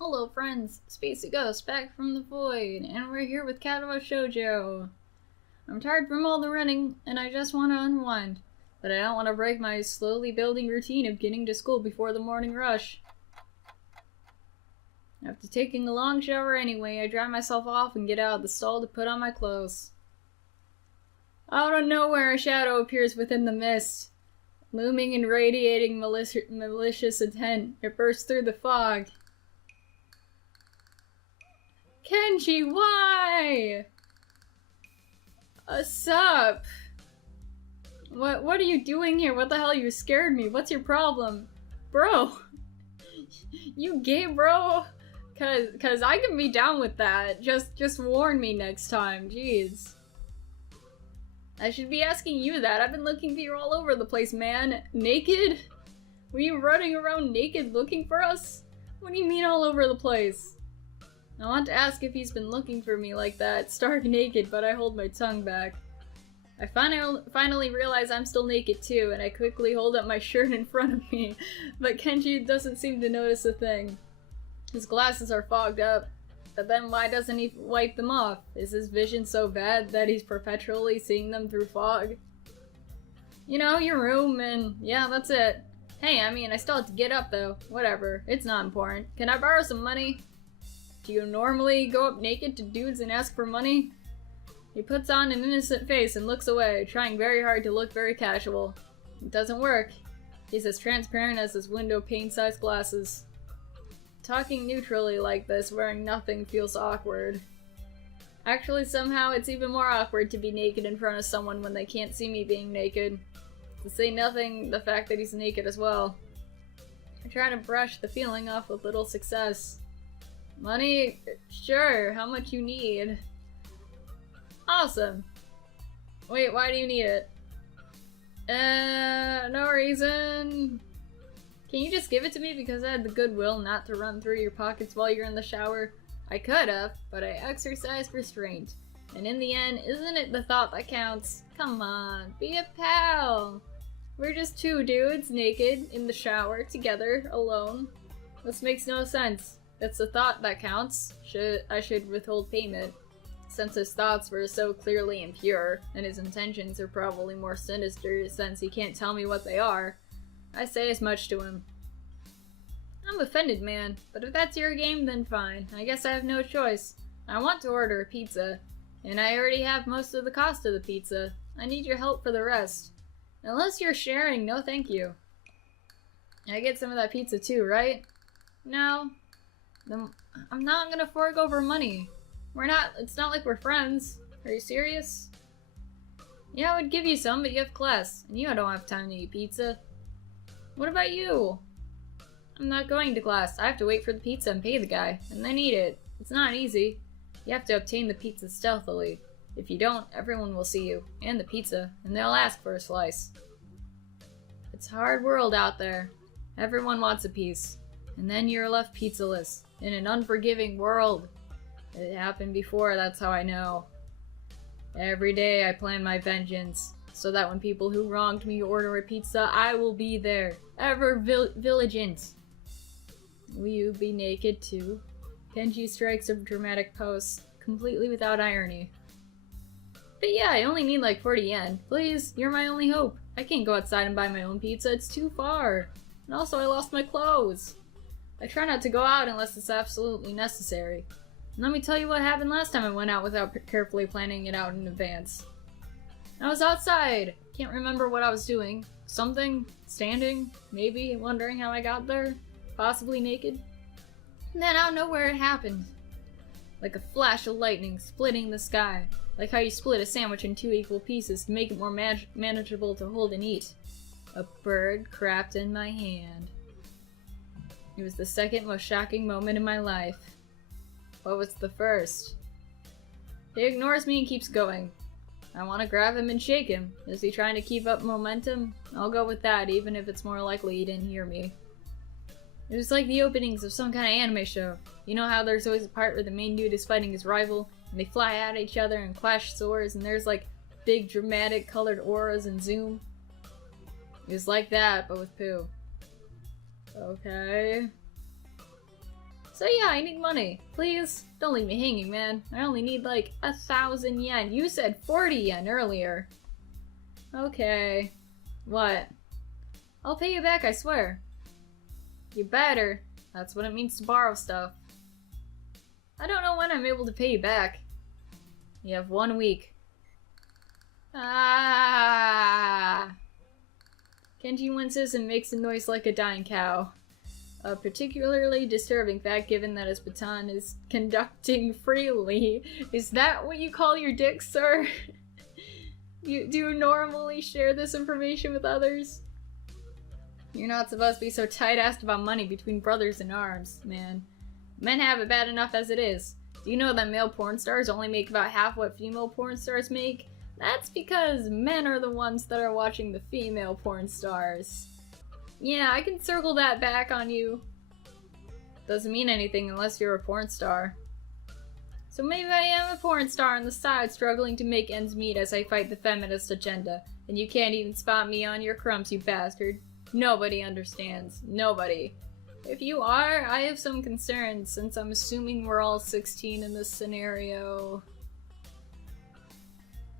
Hello friends, Spacey Ghost back from the void, and we're here with Katawa Shoujo. I'm tired from all the running, and I just want to unwind, but I don't want to break my slowly building routine of getting to school before the morning rush. After taking a long shower anyway, I dry myself off and get out of the stall to put on my clothes. Out of nowhere, a shadow appears within the mist. Looming and radiating malicious intent, it bursts through the fog. Kenji, why? Sup? What are you doing here? What the hell? You scared me. What's your problem? Bro. You gay, bro? Cause I can be down with that. Just warn me next time. Jeez. I should be asking you that. I've been looking for you all over the place, man. Naked? Were you running around naked looking for us? What do you mean all over the place? I want to ask if he's been looking for me like that, stark naked, but I hold my tongue back. I finally realize I'm still naked too, and I quickly hold up my shirt in front of me, but Kenji doesn't seem to notice a thing. His glasses are fogged up, but then why doesn't he wipe them off? Is his vision so bad that he's perpetually seeing them through fog? You know, your room, and yeah, that's it. Hey, I mean, I still have to get up though. Whatever, it's not important. Can I borrow some money? Do you normally go up naked to dudes and ask for money? He puts on an innocent face and looks away, trying very hard to look very casual. It doesn't work. He's as transparent as his window pane-sized glasses. Talking neutrally like this, wearing nothing, feels awkward. Actually, somehow it's even more awkward to be naked in front of someone when they can't see me being naked. To say nothing, the fact that he's naked as well. I try to brush the feeling off with little success. Money? Sure, how much you need? Awesome. Wait, why do you need it? No reason. Can you just give it to me because I had the goodwill not to run through your pockets while you're in the shower? I could've, but I exercised restraint. And in the end, isn't it the thought that counts? Come on, be a pal. We're just two dudes, naked, in the shower, together, alone. This makes no sense. It's the thought that counts. I should withhold payment, since his thoughts were so clearly impure, and his intentions are probably more sinister since he can't tell me what they are. I say as much to him. I'm offended, man, but if that's your game, then fine. I guess I have no choice. I want to order a pizza, and I already have most of the cost of the pizza. I need your help for the rest. Unless you're sharing, no thank you. I get some of that pizza too, right? No. Then I'm not gonna fork over money. It's not like we're friends. Are you serious? Yeah, I would give you some, but you have class, and you don't have time to eat pizza. What about you? I'm not going to class. I have to wait for the pizza and pay the guy, and then eat it. It's not easy. You have to obtain the pizza stealthily. If you don't, everyone will see you, and the pizza, and they'll ask for a slice. It's a hard world out there. Everyone wants a piece, and then you're left pizzaless. In an unforgiving world. It happened before, that's how I know. Every day I plan my vengeance, so that when people who wronged me order a pizza, I will be there. Ever vigilant. Will you be naked too? Kenji strikes a dramatic pose, completely without irony. But yeah, I only need like 40 yen. Please, you're my only hope. I can't go outside and buy my own pizza, it's too far. And also I lost my clothes. I try not to go out unless it's absolutely necessary. And let me tell you what happened last time I went out without carefully planning it out in advance. I was outside. Can't remember what I was doing. Something, standing, maybe, wondering how I got there. Possibly naked. And then out of nowhere it happened. Like a flash of lightning splitting the sky. Like how you split a sandwich in 2 equal pieces to make it more manageable to hold and eat. A bird crapped in my hand. It was the second most shocking moment in my life. What was the first? He ignores me and keeps going. I want to grab him and shake him. Is he trying to keep up momentum? I'll go with that, even if it's more likely he didn't hear me. It was like the openings of some kind of anime show. You know how there's always a part where the main dude is fighting his rival, and they fly at each other and clash swords, and there's like big dramatic colored auras and zoom? It was like that, but with poo. Okay. So yeah, I need money. Please, don't leave me hanging, man. I only need like 1,000 yen. You said 40 yen earlier. Okay. What? I'll pay you back, I swear. You better. That's what it means to borrow stuff. I don't know when I'm able to pay you back. You have 1 week. Ah! Kenji winces and makes a noise like a dying cow. A particularly disturbing fact given that his baton is conducting freely. Is that what you call your dick, sir? Do you normally share this information with others? You're not supposed to be so tight-assed about money between brothers in arms, man. Men have it bad enough as it is. Do you know that male porn stars only make about half what female porn stars make? That's because men are the ones that are watching the female porn stars. Yeah, I can circle that back on you. Doesn't mean anything unless you're a porn star. So maybe I am a porn star on the side, struggling to make ends meet as I fight the feminist agenda. And you can't even spot me on your crumbs, you bastard. Nobody understands. Nobody. If you are, I have some concerns, since I'm assuming we're all 16 in this scenario.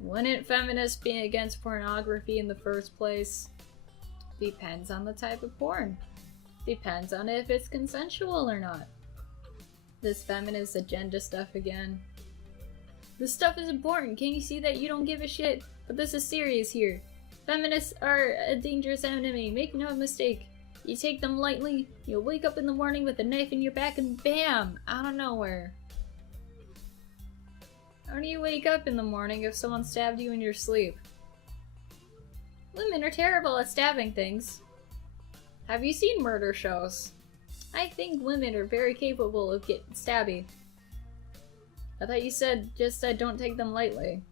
Wouldn't feminists be against pornography in the first place? Depends on the type of porn. Depends on if it's consensual or not. This feminist agenda stuff again. This stuff is important. Can't you see that you don't give a shit? But this is serious here. Feminists are a dangerous enemy. Make no mistake. You take them lightly, you'll wake up in the morning with a knife in your back and BAM! Out of nowhere. How do you wake up in the morning if someone stabbed you in your sleep? Women are terrible at stabbing things. Have you seen murder shows? I think women are very capable of getting stabby. I thought you just said don't take them lightly.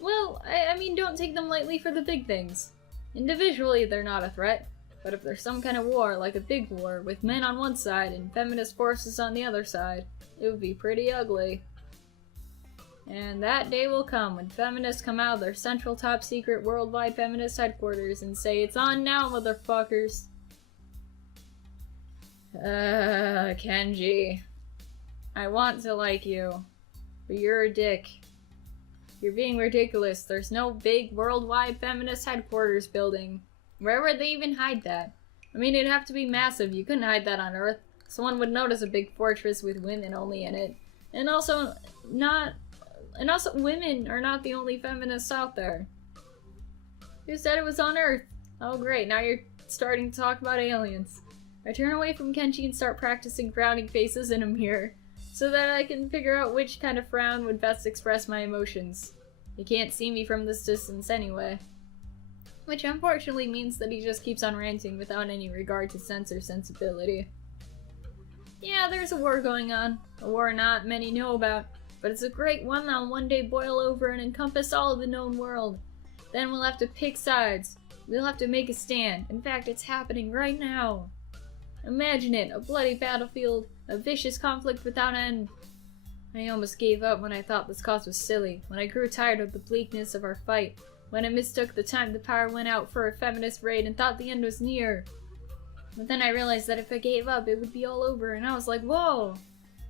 Well, I mean don't take them lightly for the big things. Individually, they're not a threat. But if there's some kind of war, like a big war, with men on one side and feminist forces on the other side, it would be pretty ugly. And that day will come when feminists come out of their central top secret worldwide feminist headquarters and say, "It's on now, motherfuckers." Kenji. I want to like you, but you're a dick. You're being ridiculous. There's no big worldwide feminist headquarters building. Where would they even hide that? I mean, it'd have to be massive. You couldn't hide that on Earth. Someone would notice a big fortress with women only in it. And also, women are not the only feminists out there. Who said it was on Earth? Oh great, now you're starting to talk about aliens. I turn away from Kenji and start practicing frowning faces in a mirror, so that I can figure out which kind of frown would best express my emotions. He can't see me from this distance anyway. Which unfortunately means that he just keeps on ranting without any regard to sense or sensibility. Yeah, there's a war going on. A war not many know about, but it's a great one that'll one day boil over and encompass all of the known world. Then we'll have to pick sides. We'll have to make a stand. In fact, it's happening right now. Imagine it, a bloody battlefield, a vicious conflict without end. I almost gave up when I thought this cause was silly, when I grew tired of the bleakness of our fight, when I mistook the time the power went out for a feminist raid and thought the end was near. But then I realized that if I gave up, it would be all over, and I was like, whoa!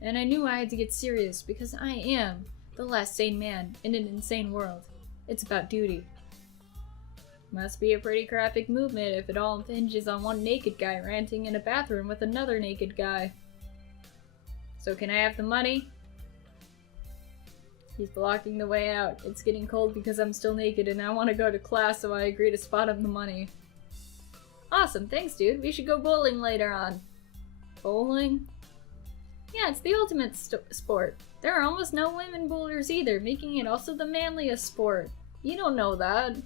And I knew I had to get serious, because I am the last sane man in an insane world. It's about duty. Must be a pretty graphic movement if it all hinges on one naked guy ranting in a bathroom with another naked guy. So can I have the money? He's blocking the way out. It's getting cold because I'm still naked and I want to go to class, so I agree to spot him the money. Awesome, thanks dude. We should go bowling later on. Bowling? Yeah, it's the ultimate sport. There are almost no women bowlers either, making it also the manliest sport. You don't know that.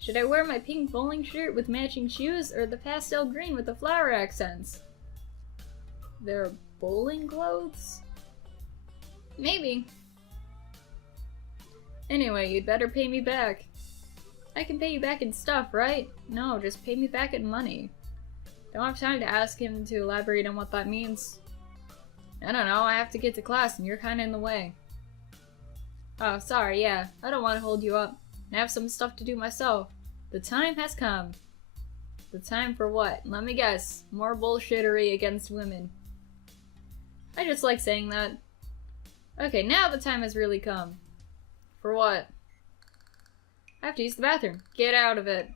Should I wear my pink bowling shirt with matching shoes or the pastel green with the flower accents? They're bowling clothes? Maybe. Anyway, you'd better pay me back. I can pay you back in stuff, right? No, just pay me back in money. Don't have time to ask him to elaborate on what that means. I don't know, I have to get to class and you're kinda in the way. Oh, sorry, yeah. I don't want to hold you up. I have some stuff to do myself. The time has come. The time for what? Let me guess. More bullshittery against women. I just like saying that. Okay, now the time has really come. For what? I have to use the bathroom. Get out of it.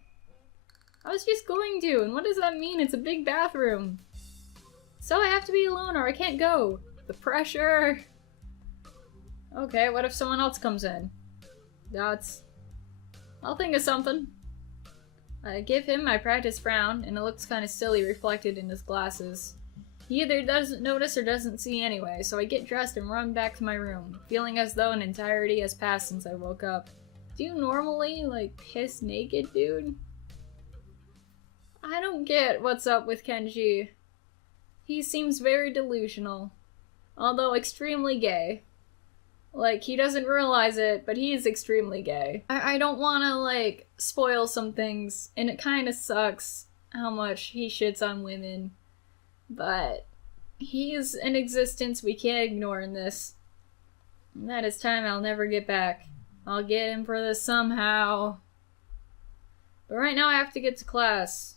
I was just going to, and what does that mean? It's a big bathroom. So I have to be alone or I can't go. The pressure. Okay, what if someone else comes in? I'll think of something. I give him my practice frown, and it looks kind of silly reflected in his glasses. He either doesn't notice or doesn't see anyway, so I get dressed and run back to my room, feeling as though an entirety has passed since I woke up. Do you normally, like, piss naked, dude? I don't get what's up with Kenji. He seems very delusional, although extremely gay. Like, he doesn't realize it, but he is extremely gay. I don't want to, like, spoil some things, and it kind of sucks how much he shits on women. But he is an existence we can't ignore in this. And that is time I'll never get back. I'll get him for this somehow. But right now I have to get to class.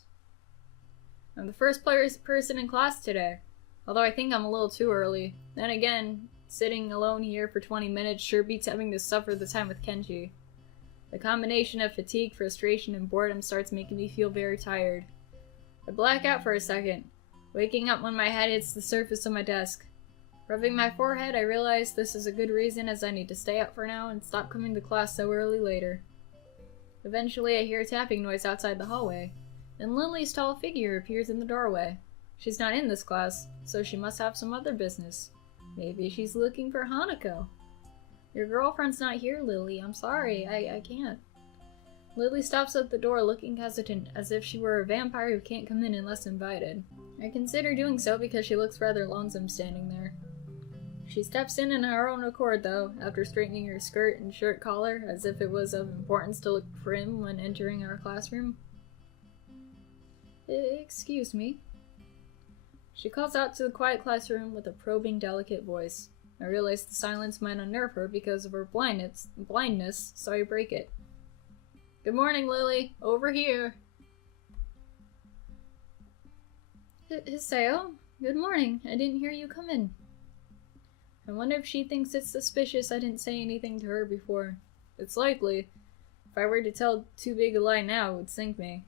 I'm the first person in class today. Although I think I'm a little too early. Then again, sitting alone here for 20 minutes sure beats having to suffer the time with Kenji. The combination of fatigue, frustration, and boredom starts making me feel very tired. I black out for a second, waking up when my head hits the surface of my desk. Rubbing my forehead, I realize this is a good reason as I need to stay up for now and stop coming to class so early later. Eventually I hear a tapping noise outside the hallway, and Lily's tall figure appears in the doorway. She's not in this class, so she must have some other business. Maybe she's looking for Hanako. Your girlfriend's not here, Lily. I'm sorry, I can't. Lily stops at the door looking hesitant, as if she were a vampire who can't come in unless invited. I consider doing so because she looks rather lonesome standing there. She steps in her own accord, though, after straightening her skirt and shirt collar, as if it was of importance to look prim when entering our classroom. Excuse me. She calls out to the quiet classroom with a probing, delicate voice. I realize the silence might unnerve her because of her blindness, so I break it. Good morning, Lily. Over here. Hiseo? Good morning. I didn't hear you come in. I wonder if she thinks it's suspicious I didn't say anything to her before. It's likely. If I were to tell too big a lie now, it would sink me.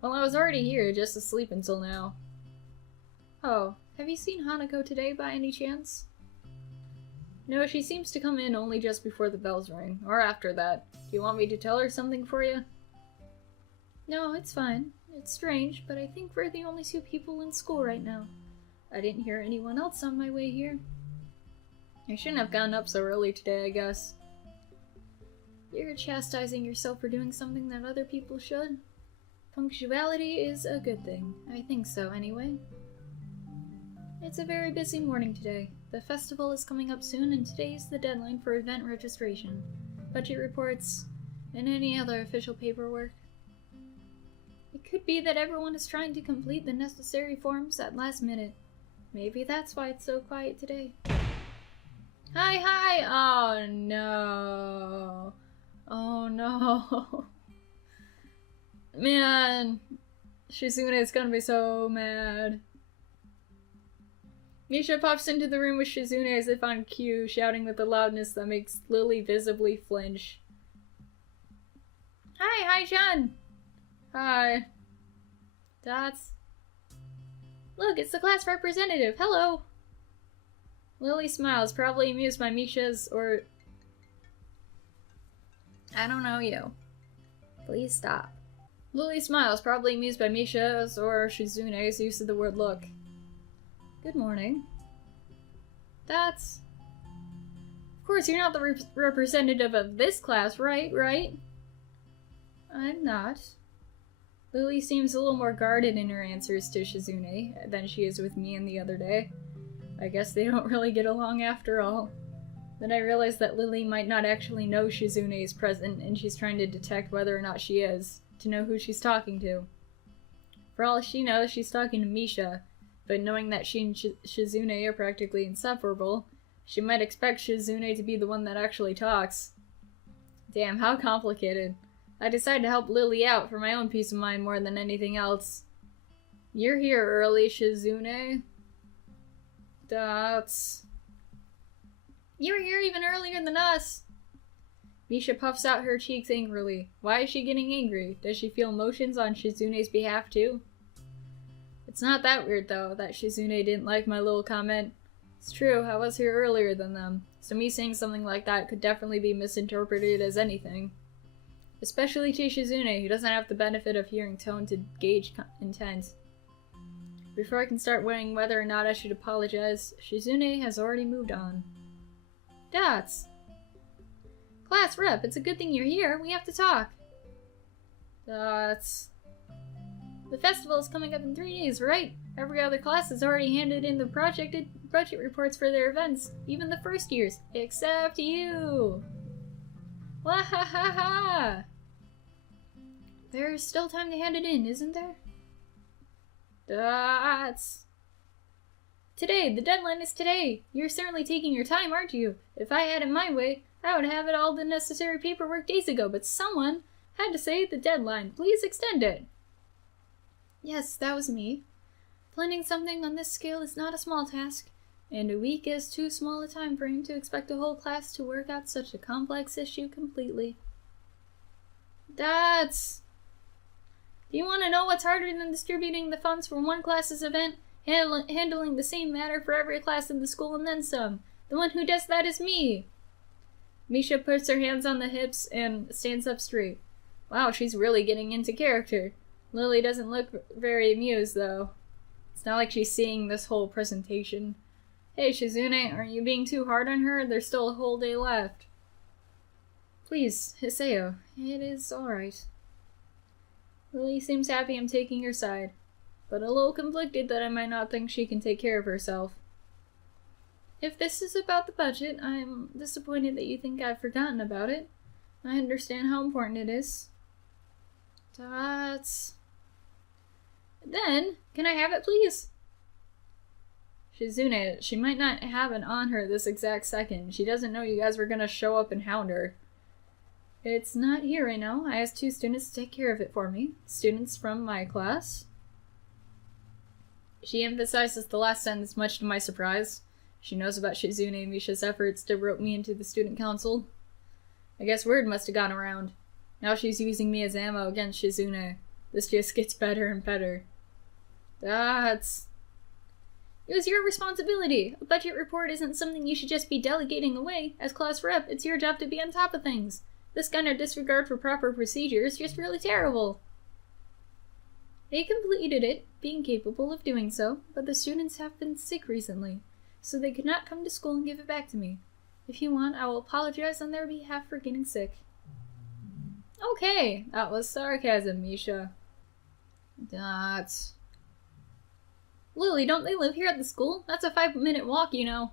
Well, I was already here, just asleep until now. Oh, have you seen Hanako today by any chance? No, she seems to come in only just before the bells ring, or after that. Do you want me to tell her something for you? No, it's fine. It's strange, but I think we're the only two people in school right now. I didn't hear anyone else on my way here. I shouldn't have gotten up so early today, I guess. You're chastising yourself for doing something that other people should. Punctuality is a good thing. I think so, anyway. It's a very busy morning today. The festival is coming up soon, and today is the deadline for event registration, budget reports, and any other official paperwork. It could be that everyone is trying to complete the necessary forms at last minute. Maybe that's why it's so quiet today. Hi! Oh no. Oh no. Man. Shizune is gonna be so mad. Misha pops into the room with Shizune as if on cue, shouting with a loudness that makes Lily visibly flinch. Hi, John! Hi. Look, it's the class representative. Hello! Lily smiles, probably amused by Misha's or... I don't know you. Please stop. Lily smiles, probably amused by Misha's or Shizune's use of the word look. Good morning. Of course, you're not the representative of this class, right? I'm not. Lily seems a little more guarded in her answers to Shizune than she is with me and the other day. I guess they don't really get along after all. Then I realize that Lily might not actually know Shizune is present, and she's trying to detect whether or not she is, to know who she's talking to. For all she knows, she's talking to Misha, but knowing that she and Shizune are practically inseparable, she might expect Shizune to be the one that actually talks. Damn, how complicated. I decided to help Lily out for my own peace of mind more than anything else. You're here early, Shizune. That's... You were here even earlier than us! Misha puffs out her cheeks angrily. Why is she getting angry? Does she feel emotions on Shizune's behalf too? It's not that weird though, that Shizune didn't like my little comment. It's true, I was here earlier than them, so me saying something like that could definitely be misinterpreted as anything. Especially to Shizune, who doesn't have the benefit of hearing tone to gauge intent. Before I can start weighing whether or not I should apologize, Shizune has already moved on. Dots! Class rep, it's a good thing you're here. We have to talk. Dots. The festival is coming up in 3 days, right? Every other class has already handed in the projected budget reports for their events, even the first years, except you. Wahahaha! There's still time to hand it in, isn't there? Dots. Today, the deadline is today. You're certainly taking your time, aren't you? If I had it my way, I would have it all the necessary paperwork days ago, but someone had to say the deadline. Please extend it. Yes, that was me. Planning something on this scale is not a small task, and a week is too small a time frame to expect a whole class to work out such a complex issue completely. That's... Do you want to know what's harder than distributing the funds for one class's event? Handling the same matter for every class in the school and then some. The one who does that is me. Misha puts her hands on the hips and stands up straight. Wow, she's really getting into character. Lily doesn't look very amused, though. It's not like she's seeing this whole presentation. Hey, Shizune, aren't you being too hard on her? There's still a whole day left. Please, Hiseo, it is alright. Lily seems happy I'm taking her side, but a little conflicted that I might not think she can take care of herself. If this is about the budget, I'm disappointed that you think I've forgotten about it. I understand how important it is. That's... Then, can I have it, please? Shizune, she might not have it on her this exact second. She doesn't know you guys were gonna show up and hound her. It's not here right now. I asked 2 students to take care of it for me. Students from my class. She emphasizes the last sentence, much to my surprise. She knows about Shizune and Misha's efforts to rope me into the student council. I guess word must have gone around. Now she's using me as ammo against Shizune. This just gets better and better. That's... It was your responsibility. A budget report isn't something you should just be delegating away. As class rep, it's your job to be on top of things. This kind of disregard for proper procedure is just really terrible. They completed it, being capable of doing so, but the students have been sick recently, so they could not come to school and give it back to me. If you want, I will apologize on their behalf for getting sick. Okay, that was sarcasm, Misha. That's... Lily, don't they live here at the school? That's a 5-minute walk, you know.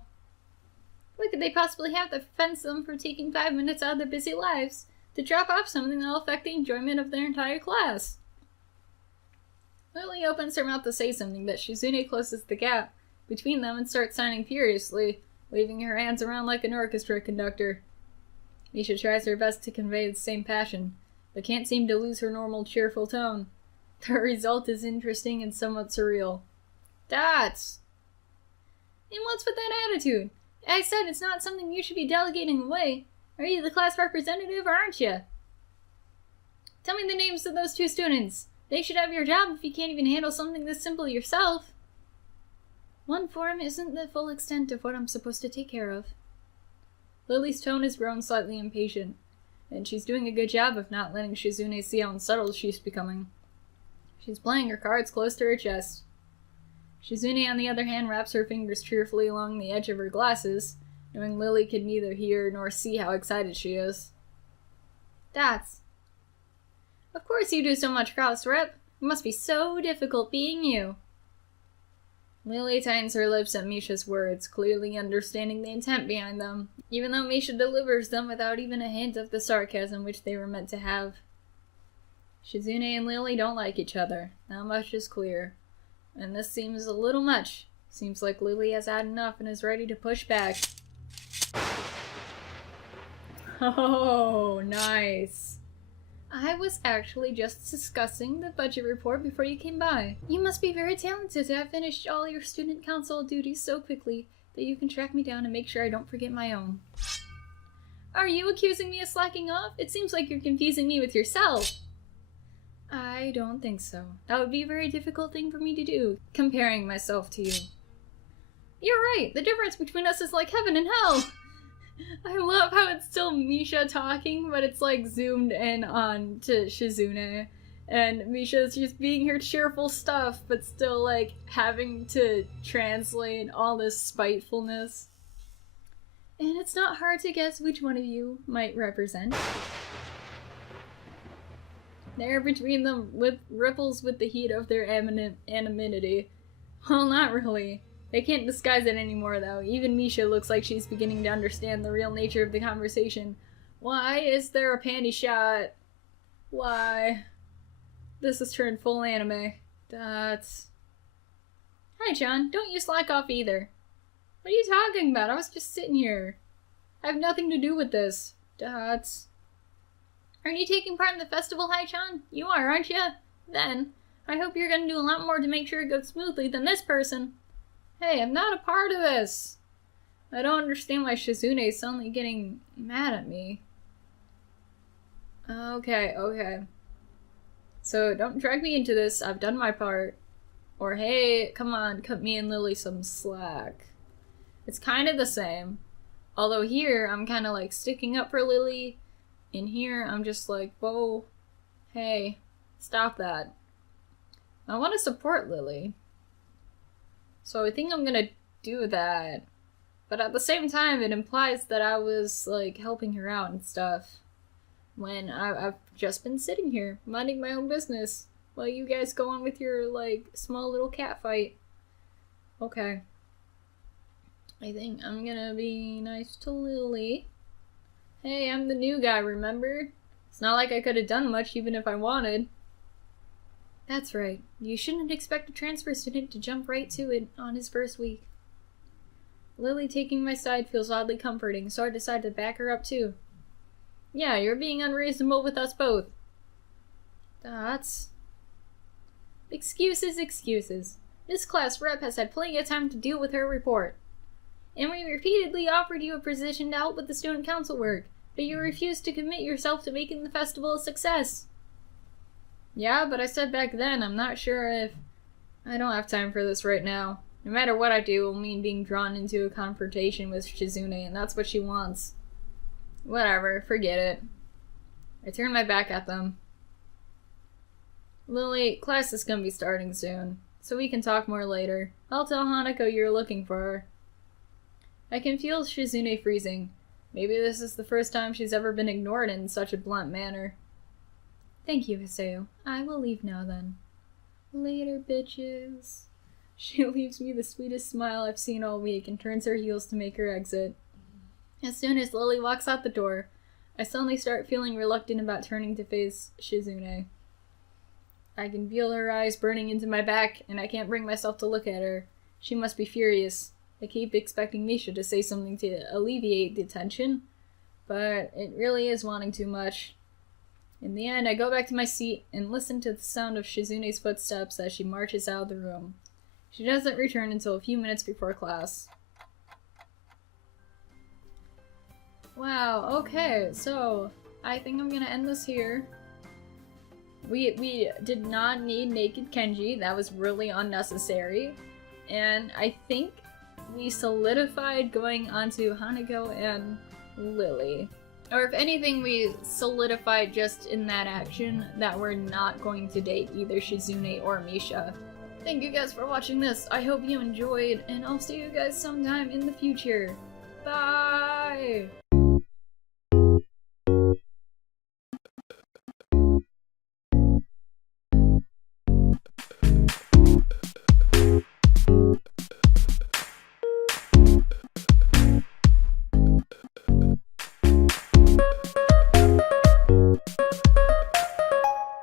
What could they possibly have to fence them for taking 5 minutes out of their busy lives to drop off something that'll affect the enjoyment of their entire class? Lily opens her mouth to say something, but Shizune closes the gap between them and starts signing furiously, waving her hands around like an orchestra conductor. Misha tries her best to convey the same passion, but can't seem to lose her normal cheerful tone. The result is interesting and somewhat surreal. Dots! And what's with that attitude? I said it's not something you should be delegating away. Are you the class representative or aren't you? Tell me the names of those 2 students. They should have your job if you can't even handle something this simple yourself. One form isn't the full extent of what I'm supposed to take care of. Lily's tone has grown slightly impatient, and she's doing a good job of not letting Shizune see how unsettled she's becoming. She's playing her cards close to her chest. Shizune, on the other hand, wraps her fingers cheerfully along the edge of her glasses, knowing Lily can neither hear nor see how excited she is. Dots. Of course you do so much, class rep. It must be so difficult being you. Lily tightens her lips at Misha's words, clearly understanding the intent behind them, even though Misha delivers them without even a hint of the sarcasm which they were meant to have. Shizune and Lily don't like each other. That much is clear. And this seems a little much. Seems like Lily has had enough and is ready to push back. Oh, nice. I was actually just discussing the budget report before you came by. You must be very talented to have finished all your student council duties so quickly that you can track me down and make sure I don't forget my own. Are you accusing me of slacking off? It seems like you're confusing me with yourself. I don't think so. That would be a very difficult thing for me to do, comparing myself to you. You're right! The difference between us is like heaven and hell! I love how it's still Misha talking, but it's like zoomed in on to Shizune. And Misha's just being her cheerful stuff, but still like having to translate all this spitefulness. And it's not hard to guess which one of you might represent. There between them with ripples with the heat of their anonymity. Well, not really. They can't disguise it anymore, though. Even Misha looks like she's beginning to understand the real nature of the conversation. Why is there a panty shot? Why? This has turned full anime. That's... Hi, John. Don't you slack off either. What are you talking about? I was just sitting here. I have nothing to do with this. That's... Aren't you taking part in the festival, Hai-chan? You are, aren't you? Then, I hope you're gonna do a lot more to make sure it goes smoothly than this person. Hey, I'm not a part of this. I don't understand why Shizune is suddenly getting mad at me. Okay. So, don't drag me into this. I've done my part. Or, hey, come on, cut me and Lily some slack. It's kind of the same. Although here, I'm kind of like sticking up for Lily. In here, I'm just like, whoa, hey, stop that. I want to support Lily. So I think I'm gonna do that. But at the same time, it implies that I was, like, helping her out and stuff. When I've just been sitting here, minding my own business, while you guys go on with your, like, small little cat fight. Okay. I think I'm gonna be nice to Lily. Hey, I'm the new guy, remember? It's not like I could have done much even if I wanted. That's right. You shouldn't expect a transfer student to jump right to it on his first week. Lily taking my side feels oddly comforting, so I decided to back her up too. Yeah, you're being unreasonable with us both. That's... Excuses. This class rep has had plenty of time to deal with her report. And we repeatedly offered you a position to help with the student council work, but you refused to commit yourself to making the festival a success. Yeah, but I said back then, I'm not sure if... I don't have time for this right now. No matter what I do, it will mean being drawn into a confrontation with Shizune, and that's what she wants. Whatever, forget it. I turn my back at them. Lily, class is gonna be starting soon, so we can talk more later. I'll tell Hanako you're looking for her. I can feel Shizune freezing. Maybe this is the first time she's ever been ignored in such a blunt manner. Thank you, Hiseo. I will leave now then. Later, bitches. She leaves me the sweetest smile I've seen all week and turns her heels to make her exit. As soon as Lily walks out the door, I suddenly start feeling reluctant about turning to face Shizune. I can feel her eyes burning into my back, and I can't bring myself to look at her. She must be furious. I keep expecting Misha to say something to alleviate the tension, but it really is wanting too much. In the end, I go back to my seat and listen to the sound of Shizune's footsteps as she marches out of the room. She doesn't return until a few minutes before class. Wow, okay, so I think I'm gonna end this here. We did not need Naked Kenji, that was really unnecessary. And I think we solidified going onto Hanako and Lily. Or if anything, we solidified just in that action that we're not going to date either Shizune or Misha. Thank you guys for watching this. I hope you enjoyed, and I'll see you guys sometime in the future. Bye!